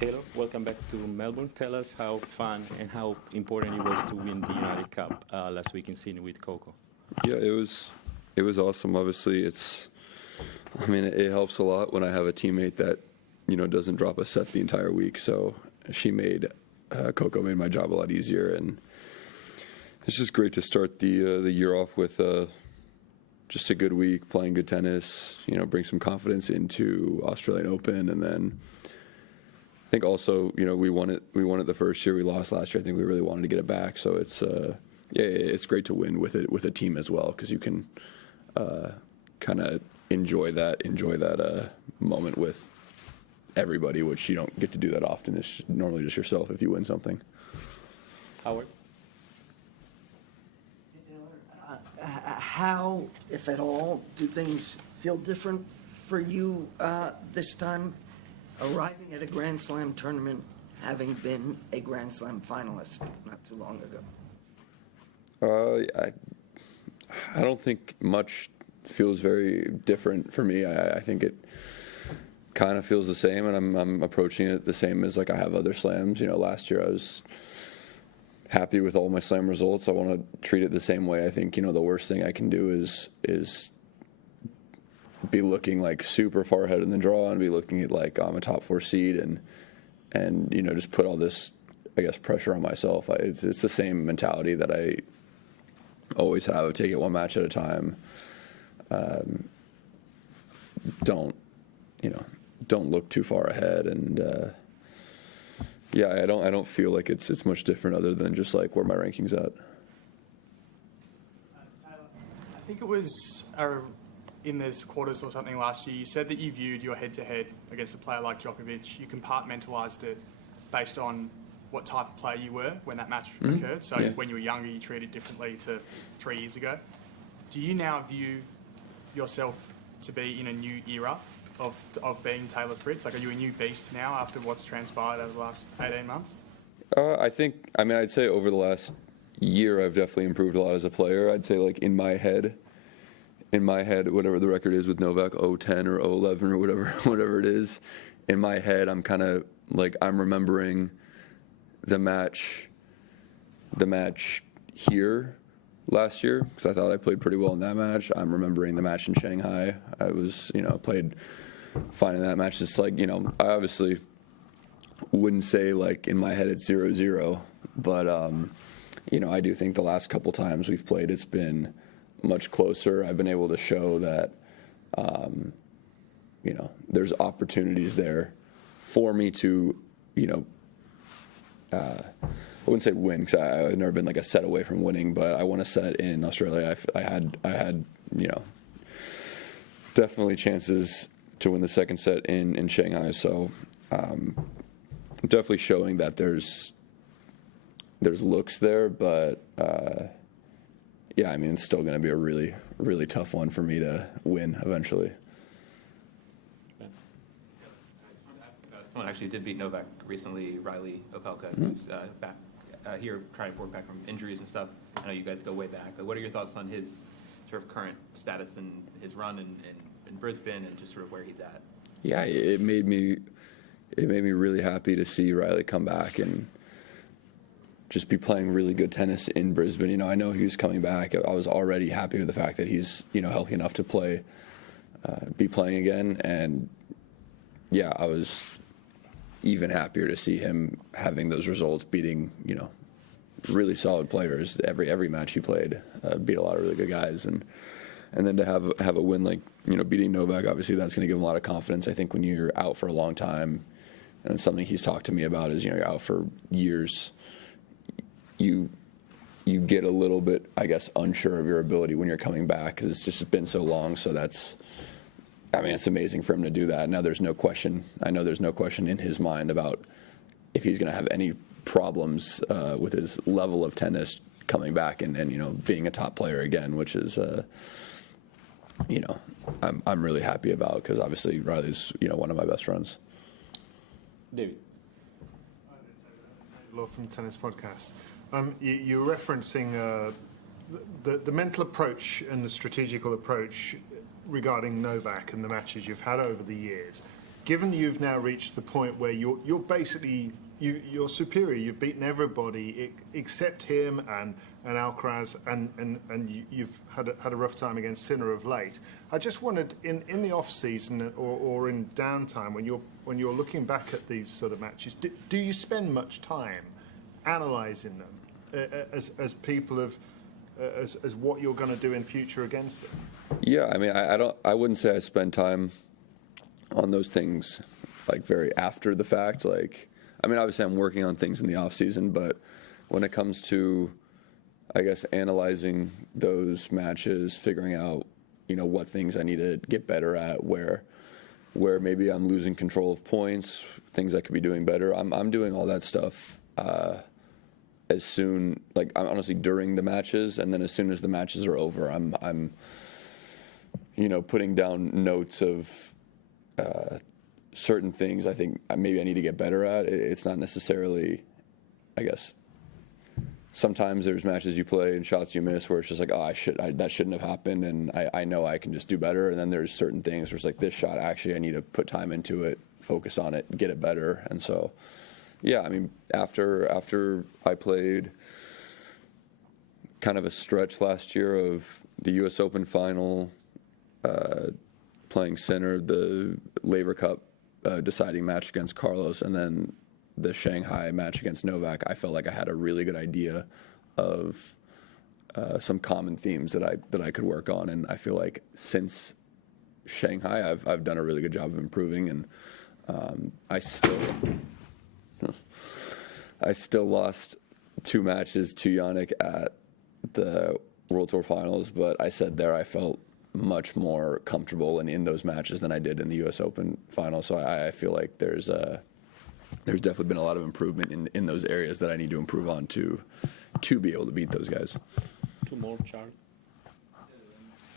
Taylor, welcome back to Melbourne. Tell us how fun and how important it was to win the United Cup last week in Sydney with Coco. Yeah, it was awesome. Obviously, it helps a lot when I have a teammate that, doesn't drop a set the entire week. So Coco made my job a lot easier, and it's just great to start the year off with just a good week, playing good tennis, bring some confidence into Australian Open, and then I think also, we won it the first year, we lost last year. I think we really wanted to get it back. So it's great to win with a team as well, because you can kind of enjoy that moment with everybody, which you don't get to do that often. It's normally just yourself if you win something. Howard? How, if at all, do things feel different for you this time, arriving at a Grand Slam tournament, having been a Grand Slam finalist not too long ago? I don't think much feels very different for me. I think it kind of feels the same, and I'm approaching it the same as like I have other slams. Last year I was happy with all my slam results. I want to treat it the same way. I think the worst thing I can do is be looking like super far ahead in the draw and be looking at like I'm a top 4 seed and just put all this, I guess, pressure on myself. It's the same mentality that I always have. Take it one match at a time. Don't look too far ahead, and I don't feel like it's much different other than just like where my ranking's at. Taylor, I think it was in this quarters or something last year, you said that you viewed your head-to-head against a player like Djokovic, you compartmentalised it based on what type of player you were when that match occurred. So when you were younger, you treated differently to 3 years ago. Do you now view yourself to be in a new era of being Taylor Fritz? Like, are you a new beast now after what's transpired over the last 18 months? I'd say over the last year, I've definitely improved a lot as a player. I'd say like in my head, whatever the record is with Novak, 0-10 or 0-11 or whatever it is, in my head, I'm kind of like, I'm remembering the match here last year, because I thought I played pretty well in that match. I'm remembering the match in Shanghai. I was, played fine in that match. It's like, I obviously wouldn't say like in my head it's 0-0, but, I do think the last couple times we've played, it's been much closer. I've been able to show that, there's opportunities there for me to, I wouldn't say win, because I've never been like a set away from winning, but I won a set in Australia. I had definitely chances to win the second set in Shanghai. So definitely showing that there's looks there, but it's still going to be a really, really tough one for me to win eventually. Someone actually did beat Novak recently, Riley Opelka, who's back here trying to work back from injuries and stuff. I know you guys go way back. What are your thoughts on his sort of current status and his run in Brisbane and just sort of where he's at? Yeah, it made me really happy to see Riley come back and just be playing really good tennis in Brisbane. I know he was coming back. I was already happy with the fact that he's healthy enough to be playing again, and I was even happier to see him having those results, beating really solid players every match he played. Beat a lot of really good guys, and then to have a win like beating Novak, obviously that's going to give him a lot of confidence. I think when you're out for a long time, and it's something he's talked to me about, is you're out for years, you get a little bit, I guess, unsure of your ability when you're coming back, because it's just been so long. So it's amazing for him to do that. Now there's no question. I know there's no question in his mind about if he's going to have any problems with his level of tennis coming back and being a top player again, which is I'm really happy about, because obviously Riley's one of my best friends. David. Law from Tennis Podcast. You're referencing the mental approach and the strategical approach regarding Novak and the matches you've had over the years. given you've now reached the point where you're basically you're superior, you've beaten everybody except him and Alcaraz, and you've had a rough time against Sinner of late. I just wondered, in the off season or in downtime, when you're looking back at these sort of matches, do you spend much time analysing them as people have as what you're going to do in future against them? Yeah, I mean, I wouldn't say I spend time on those things like very after the fact. Like, I mean, obviously I'm working on things in the off season, but when it comes to, I guess, analyzing those matches, figuring out, what things I need to get better at, where maybe I'm losing control of points, things I could be doing better. I'm doing all that stuff as soon, like, honestly, during the matches, and then as soon as the matches are over, I'm putting down notes of certain things I think maybe I need to get better at. It's not necessarily, I guess, sometimes there's matches you play and shots you miss where it's just like, oh, that shouldn't have happened, and I know I can just do better. And then there's certain things where it's like, this shot, actually, I need to put time into it, focus on it, get it better. And so, yeah, I mean, after I played kind of a stretch last year of the U.S. Open final, playing Sinner, the Laver Cup deciding match against Carlos, and then the Shanghai match against Novak, I felt like I had a really good idea of some common themes that I could work on, and I feel like since Shanghai, I've done a really good job of improving, and I still lost 2 matches to Jannik at the World Tour Finals, but I said there I felt much more comfortable and in those matches than I did in the U.S. Open final. So I feel like there's definitely been a lot of improvement in those areas that I need to improve on to be able to beat those guys. 2 more, Charles.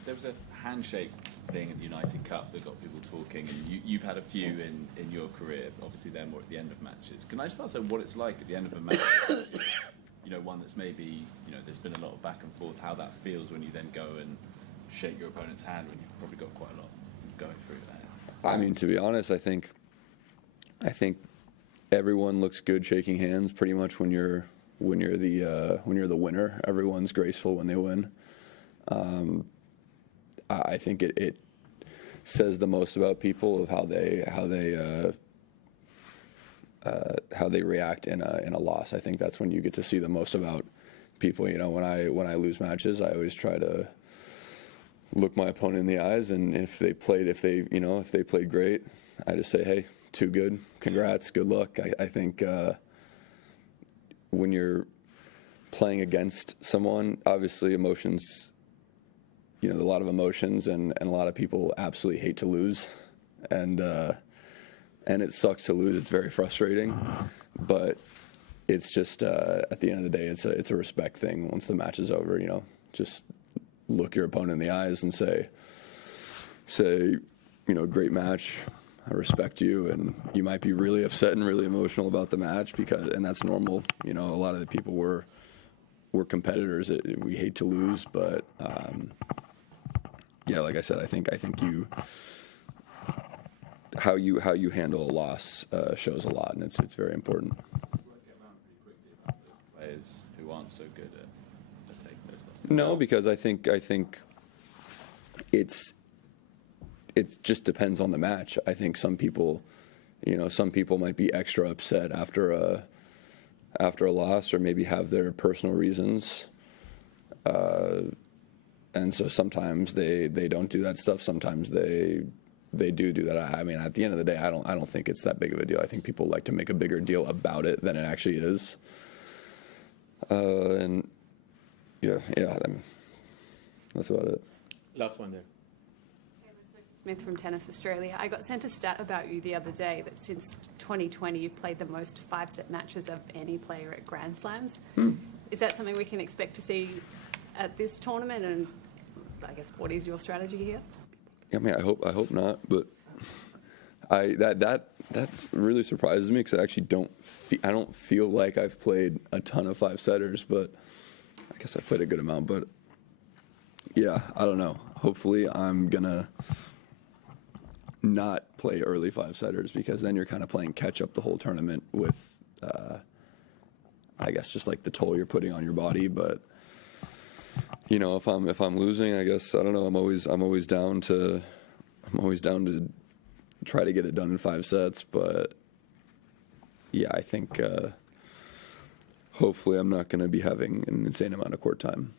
There was a handshake thing at the United Cup that got people talking, and you've had a few in your career. Obviously, they're more at the end of matches. Can I just ask what it's like at the end of a match? One that's maybe there's been a lot of back and forth. How that feels when you then go and shake your opponent's hand when you've probably got quite a lot going through that. I mean, to be honest, I think everyone looks good shaking hands pretty much when you're the winner. Everyone's graceful when they win. I think it says the most about people of how they react in a loss. I think that's when you get to see the most about people. When I lose matches, I always try to look my opponent in the eyes, and if they played great, I just say, hey, too good, congrats, good luck. I think when you're playing against someone, obviously emotions, a lot of emotions, and a lot of people absolutely hate to lose, and it sucks to lose. It's very frustrating, but it's just at the end of the day, it's a respect thing. Once the match is over, just look your opponent in the eyes and say, great match, I respect you, and you might be really upset and really emotional about the match and that's normal. A lot of the people we're competitors. We hate to lose, but yeah, like I said, I think you how you handle a loss shows a lot, and it's very important. Players who aren't so good at taking those losses. No, because I think it just depends on the match. I think some people might be extra upset after a loss, or maybe have their personal reasons, and so sometimes they don't do that stuff. Sometimes they do that. I mean, at the end of the day, I don't think it's that big of a deal. I think people like to make a bigger deal about it than it actually is. And yeah, I mean, that's about it. Last one there. Smith from Tennis Australia. I got sent a stat about you the other day that since 2020 you've played the most 5-set matches of any player at Grand Slams. Is that something we can expect to see at this tournament? And I guess what is your strategy here? I mean, I hope not, but that really surprises me, because I actually don't feel like I've played a ton of 5-setters, but I guess I've played a good amount. But yeah, I don't know. Hopefully, I'm gonna not play early 5-setters, because then you're kind of playing catch up the whole tournament with, I guess, just like the toll you're putting on your body. But you know, if I'm losing, I guess, I don't know. I'm always down to try to get it done in 5 sets. But yeah, I think hopefully I'm not going to be having an insane amount of court time.